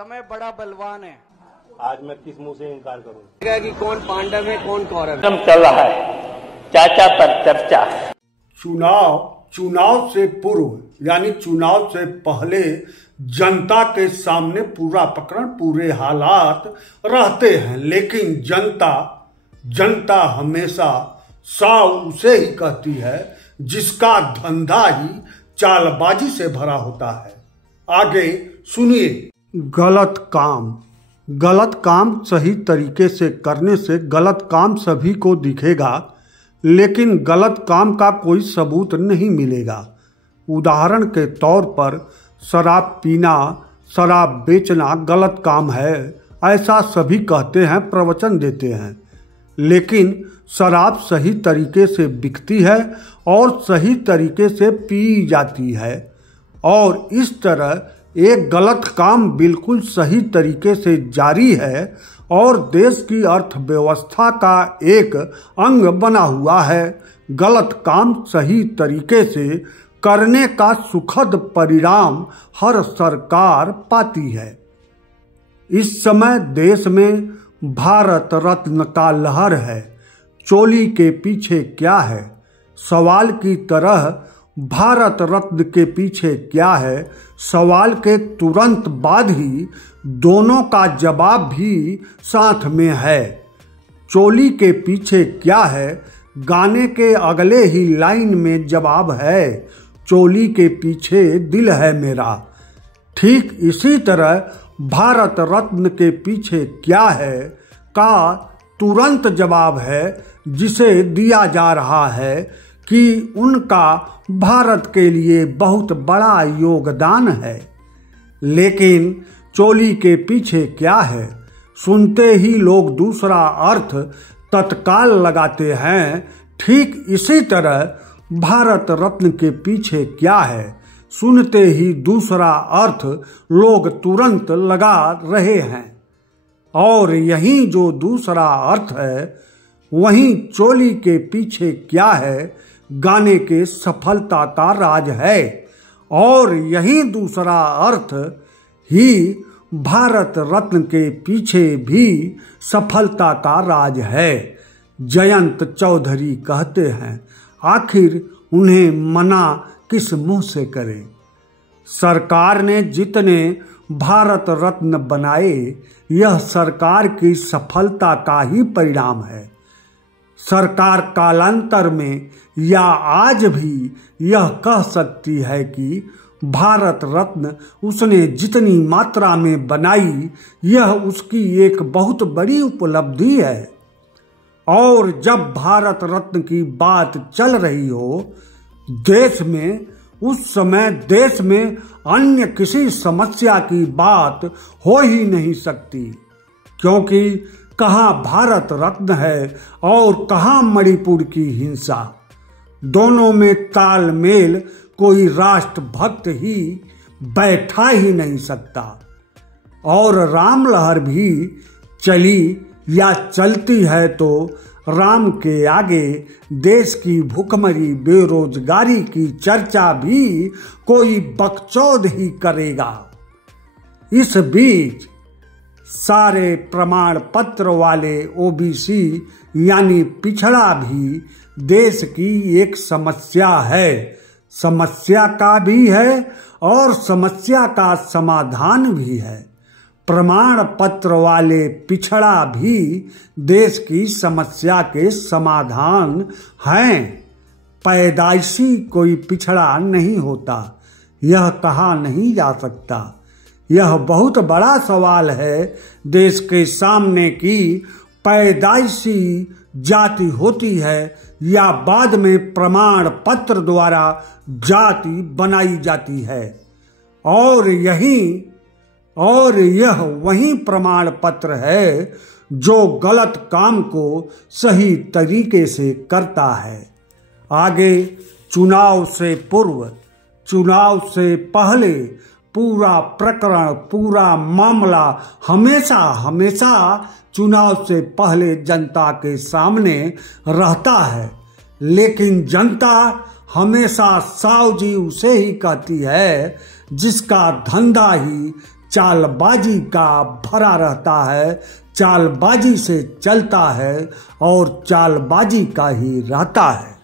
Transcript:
समय बड़ा बलवान है। आज मैं किस मुंह से इनकार करूं कि कौन पांडव है कौन कौरव है। चल रहा है चाचा पर चर्चा। चुनाव से पूर्व यानी चुनाव से पहले जनता के सामने पूरा प्रकरण, पूरे हालात रहते हैं, लेकिन जनता हमेशा साव उसे ही कहती है जिसका धंधा ही चालबाजी से भरा होता है। आगे सुनिए। गलत काम सही तरीके से करने से गलत काम सभी को दिखेगा, लेकिन गलत काम का कोई सबूत नहीं मिलेगा। उदाहरण के तौर पर शराब पीना, शराब बेचना गलत काम है, ऐसा सभी कहते हैं, प्रवचन देते हैं, लेकिन शराब सही तरीके से बिकती है और सही तरीके से पी जाती है, और इस तरह एक गलत काम बिल्कुल सही तरीके से जारी है और देश की अर्थव्यवस्था का एक अंग बना हुआ है। गलत काम सही तरीके से करने का सुखद परिणाम हर सरकार पाती है। इस समय देश में भारत रत्न का लहर है। चोली के पीछे क्या है? सवाल की तरह भारत रत्न के पीछे क्या है, सवाल के तुरंत बाद ही दोनों का जवाब भी साथ में है। चोली के पीछे क्या है गाने के अगले ही लाइन में जवाब है, चोली के पीछे दिल है मेरा। ठीक इसी तरह भारत रत्न के पीछे क्या है का तुरंत जवाब है, जिसे दिया जा रहा है कि उनका भारत के लिए बहुत बड़ा योगदान है। लेकिन चोली के पीछे क्या है सुनते ही लोग दूसरा अर्थ तत्काल लगाते हैं। ठीक इसी तरह भारत रत्न के पीछे क्या है सुनते ही दूसरा अर्थ लोग तुरंत लगा रहे हैं, और यही जो दूसरा अर्थ है वहीं चोली के पीछे क्या है गाने के सफलता का राज है, और यही दूसरा अर्थ ही भारत रत्न के पीछे भी सफलता का राज है। जयंत चौधरी कहते हैं, आखिर उन्हें मना किस मुंह से करें। सरकार ने जितने भारत रत्न बनाए यह सरकार की सफलता का ही परिणाम है। सरकार कालांतर में या आज भी यह कह सकती है कि भारत रत्न उसने जितनी मात्रा में बनाई यह उसकी एक बहुत बड़ी उपलब्धि है। और जब भारत रत्न की बात चल रही हो देश में, उस समय देश में अन्य किसी समस्या की बात हो ही नहीं सकती, क्योंकि कहाँ भारत रत्न है और कहाँ मणिपुर की हिंसा। दोनों में तालमेल कोई राष्ट्रभक्त ही बैठा ही नहीं सकता। और राम लहर भी चली या चलती है तो राम के आगे देश की भूखमरी, बेरोजगारी की चर्चा भी कोई बकचोद ही करेगा। इस बीच सारे प्रमाण पत्र वाले ओबीसी यानी पिछड़ा भी देश की एक समस्या है, समस्या का भी है और समस्या का समाधान भी है। प्रमाण पत्र वाले पिछड़ा भी देश की समस्या के समाधान हैं। पैदाइशी कोई पिछड़ा नहीं होता, यह कहा नहीं जा सकता। यह बहुत बड़ा सवाल है देश के सामने कि पैदाइशी जाति होती है या बाद में प्रमाण पत्र द्वारा जाति बनाई जाती है, और यह वही प्रमाण पत्र है जो गलत काम को सही तरीके से करता है। आगे चुनाव से पूर्व, चुनाव से पहले पूरा प्रकरण, पूरा मामला हमेशा चुनाव से पहले जनता के सामने रहता है, लेकिन जनता हमेशा साव जी उसे ही कहती है जिसका धंधा ही चालबाजी का भरा रहता है, चालबाजी से चलता है और चालबाजी का ही रहता है।